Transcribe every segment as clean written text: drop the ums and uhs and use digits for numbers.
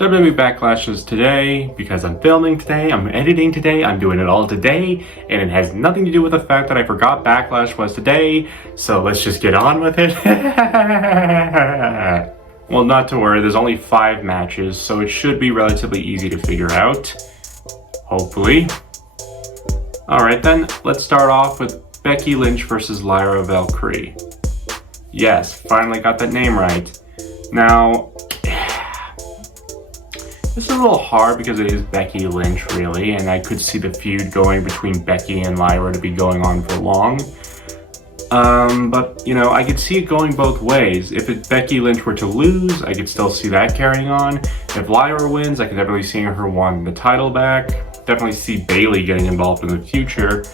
WWE Backlash is today because I'm filming today, I'm editing today, I'm doing it all today, and it has nothing to do with the fact that I forgot Backlash was today, so let's just get on with it. Well, not to worry, there's only 5 matches, so it should be relatively easy to figure out. Hopefully. Alright then, let's start off with Becky Lynch versus Lyra Valkyrie. Yes, finally got that name right. Now, this is a little hard because it is Becky Lynch, really, and I could see the feud going between Becky and Lyra to be going on for long. But, you know, I could see it going both ways. If Becky Lynch were to lose, I could still see that carrying on. If Lyra wins, I could definitely see her won the title back. Definitely see Bayley getting involved in the future.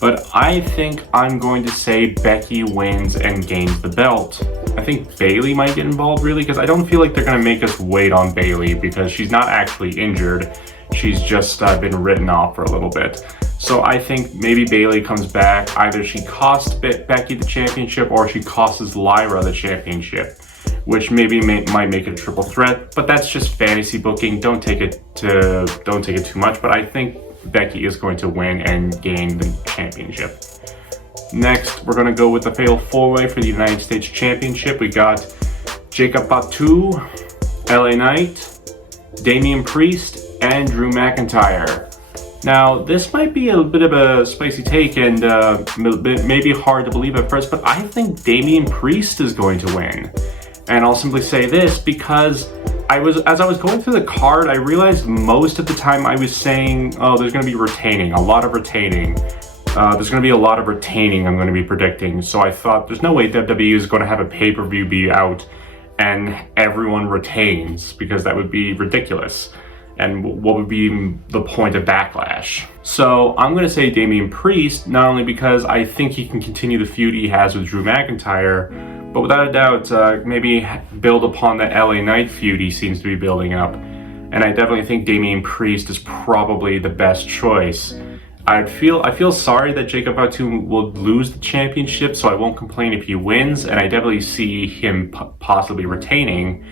But I think I'm going to say Becky wins and gains the belt. I think Bayley might get involved, really, because I don't feel like they're going to make us wait on Bayley because she's not actually injured. She's just been written off for a little bit. So I think maybe Bayley comes back. Either she costs Becky the championship or she costs Lyra the championship, which maybe might make it a triple threat. But that's just fantasy booking. Don't take it too much. But I think Becky is going to win and gain the championship. Next, we're going to go with the Fatal 4-Way for the United States Championship. We got Jacob Fatu, LA Knight, Damian Priest, and Drew McIntyre. Now, this might be a bit of a spicy take and maybe hard to believe at first, but I think Damian Priest is going to win. And I'll simply say this because as I was going through the card, I realized most of the time I was saying, oh, there's going to be retaining, a lot of retaining. There's going to be a lot of retaining I'm going to be predicting. So I thought there's no way WWE is going to have a pay-per-view be out and everyone retains, because that would be ridiculous. And what would be the point of Backlash? So I'm going to say Damian Priest, not only because I think he can continue the feud he has with Drew McIntyre, but without a doubt, maybe build upon that LA Knight feud he seems to be building up. And I definitely think Damian Priest is probably the best choice. I feel sorry that Jacob Fatu will lose the championship, so I won't complain if he wins, and I definitely see him possibly retaining.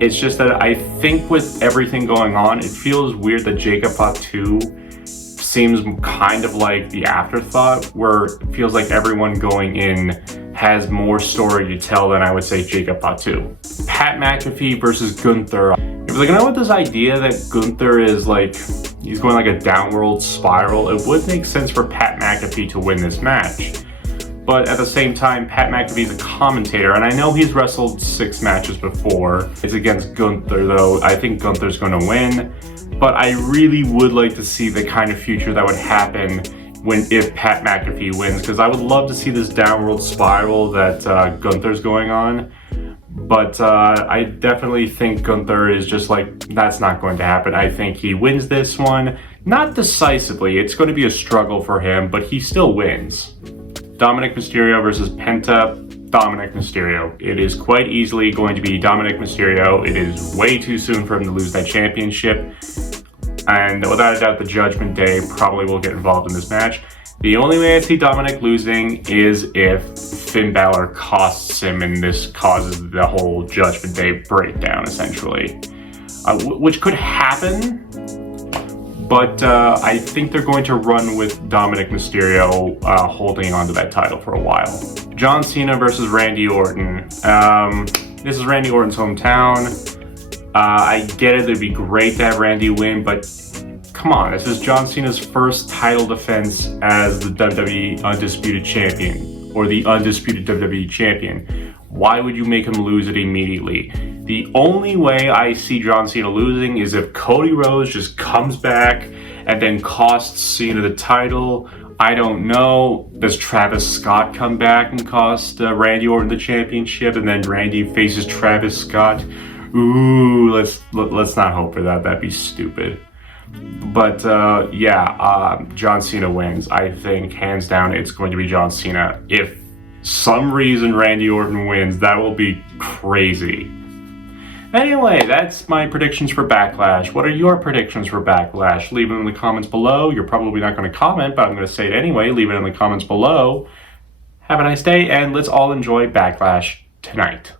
It's just that I think with everything going on, it feels weird that Jacob Fatu seems kind of like the afterthought, where it feels like everyone going in has more story to tell than I would say Jacob Fatu. Pat McAfee versus Gunther. If you're like, I know what this idea that Gunther is like, he's going like a downward spiral, it would make sense for Pat McAfee to win this match. But at the same time, Pat McAfee's a commentator, and I know he's wrestled 6 matches before. It's against Gunther, though. I think Gunther's going to win. But I really would like to see the kind of future that would happen if Pat McAfee wins, because I would love to see this downward spiral that Gunther's going on. But I definitely think Gunther is just like, that's not going to happen. I think he wins this one. Not decisively. It's going to be a struggle for him, but he still wins. Dominic Mysterio versus Penta. Dominic Mysterio. It is quite easily going to be Dominic Mysterio. It is way too soon for him to lose that championship. And without a doubt, the Judgment Day probably will get involved in this match. The only way I see Dominic losing is if Finn Balor costs him and this causes the whole Judgment Day breakdown, essentially. Which could happen. But I think they're going to run with Dominic Mysterio holding onto that title for a while. John Cena versus Randy Orton. This is Randy Orton's hometown. I get it, it'd be great to have Randy win, but come on, this is John Cena's first title defense as the WWE Undisputed Champion, or the Undisputed WWE Champion. Why would you make him lose it immediately? The only way I see John Cena losing is if Cody Rhodes just comes back and then costs Cena the title. I don't know. Does Travis Scott come back and cost Randy Orton the championship, and then Randy faces Travis Scott? Ooh, let's not hope for that. That'd be stupid. But John Cena wins. I think hands down it's going to be John Cena. If some reason Randy Orton wins, that will be crazy. Anyway, that's my predictions for Backlash. What are your predictions for Backlash? Leave them in the comments below. You're probably not going to comment, but I'm going to say it anyway. Leave it in the comments below. Have a nice day, and let's all enjoy Backlash tonight.